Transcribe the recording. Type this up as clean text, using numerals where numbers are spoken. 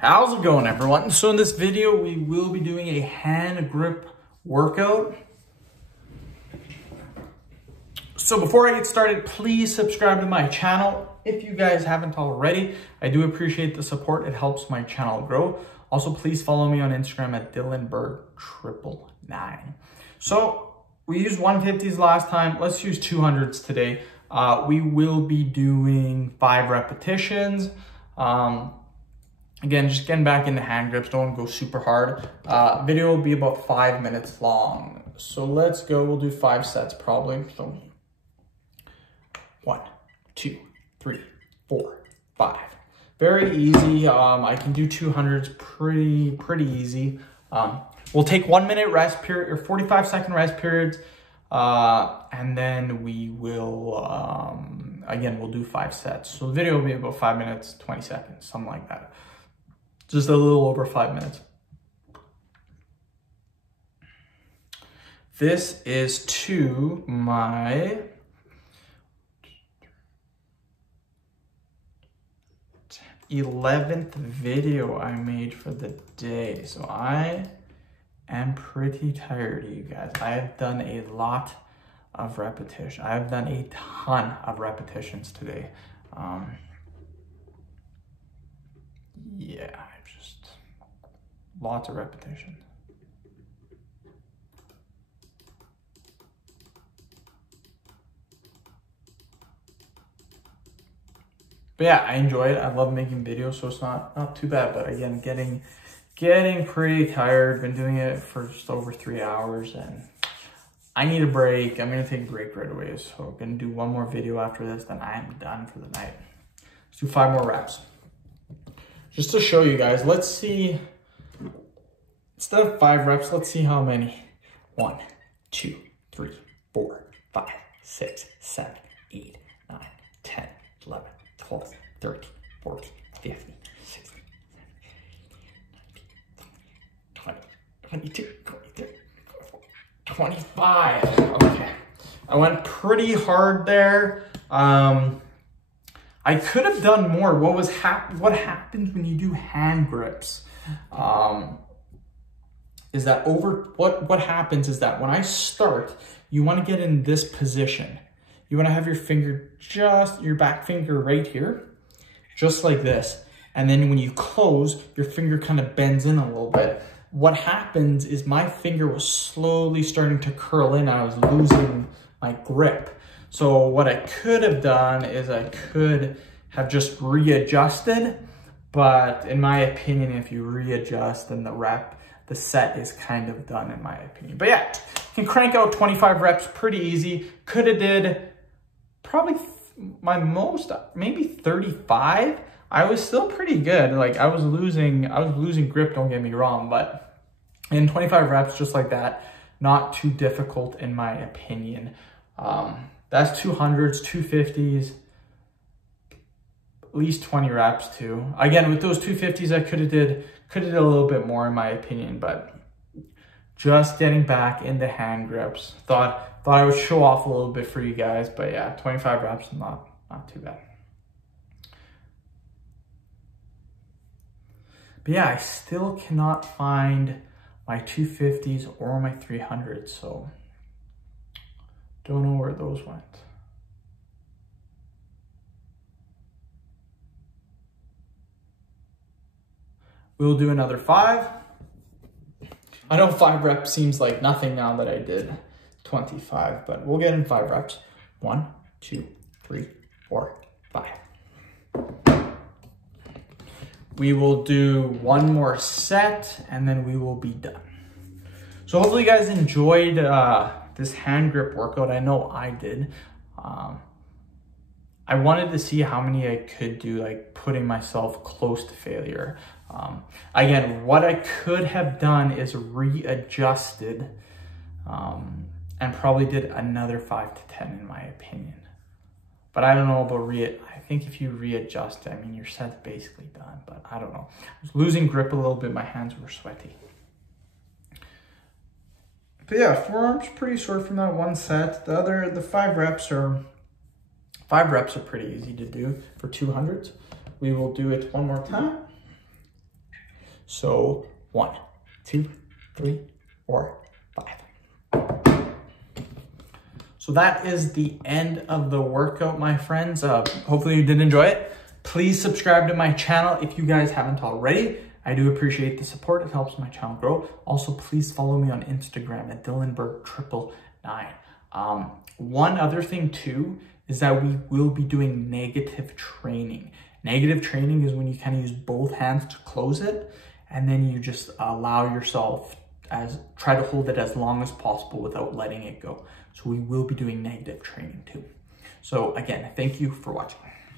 How's it going, everyone? So in this video, we will be doing a hand grip workout. So before I get started, please subscribe to my channel if you guys haven't already. I do appreciate the support. It helps my channel grow. Also, please follow me on Instagram at DylanBerg999. So we used 150s last time. Let's use 200s today. We will be doing 5 repetitions. Again, just getting back into hand grips. Don't go super hard. Video will be about 5 minutes long. So let's go. We'll do 5 sets probably. So 1, 2, 3, 4, 5. Very easy. I can do 200s pretty easy. We'll take 1 minute rest period or 45-second rest periods. And then we will, again, we'll do 5 sets. So the video will be about 5 minutes, 20 seconds, something like that. Just a little over 5 minutes. This is to my 11th video I made for the day. So I am pretty tired, you guys. I have done a lot of repetition. I've done a ton of repetitions today. Yeah, just lots of repetition. But yeah, I enjoy it. I love making videos, so it's not too bad. But again, getting pretty tired. Been doing it for just over 3 hours, and I need a break. I'm gonna take a break right away. So I'm gonna do one more video after this, then I am done for the night. Let's do 5 more reps. Just to show you guys, let's see, instead of 5 reps, let's see how many. 1, 2, 3, 4, 5, 6, 7, 8, 9, 10, 11, 12, 13, 14, 15, 16, 17, 19, 20, 22, 23, 24, 25. Okay, I went pretty hard there. I could have done more. What happens when you do hand grips is that what happens is that when I start, you want to get in this position. You want to have your finger, your back finger right here, just like this. And then when you close, your finger kind of bends in a little bit. What happens is my finger was slowly starting to curl in. I was losing my grip. So what I could have done is I could have just readjusted, but in my opinion, if you readjust, then the set is kind of done in my opinion. But yeah, you can crank out 25 reps pretty easy. Could have did probably my most, maybe 35. I was still pretty good. Like I was losing grip, don't get me wrong, but in 25 reps, just like that, not too difficult in my opinion. That's 200s, 250s, at least 20 reps too. Again, with those 250s, I could have did a little bit more in my opinion, but just getting back into hand grips. Thought I would show off a little bit for you guys, but yeah, 25 reps, not too bad. But yeah, I still cannot find my 250s or my 300s, so don't know where those went. We'll do another 5. I know 5 reps seems like nothing now that I did 25, but we'll get in 5 reps. 1, 2, 3, 4, 5. We will do 1 more set and then we will be done. So hopefully you guys enjoyed this hand grip workout. I know I did. I wanted to see how many I could do, like putting myself close to failure. Again, what I could have done is readjusted and probably did another 5 to 10 in my opinion. But I don't know about I think if you readjust, I mean, your set's basically done, but I don't know. I was losing grip a little bit. My hands were sweaty. But yeah, forearm's pretty sore from that 1 set. The 5 reps are pretty easy to do for 200s. We will do it one more time. So 1, 2, 3, 4, 5. So that is the end of the workout, my friends. Hopefully you did enjoy it. Please subscribe to my channel if you guys haven't already. I do appreciate the support. It helps my channel grow. Also, please follow me on Instagram at DylanBurg999. One other thing too is that we will be doing negative training. Negative training is when you kind of use both hands to close it, and then you just allow yourself try to hold it as long as possible without letting it go. So we will be doing negative training too. So again, thank you for watching.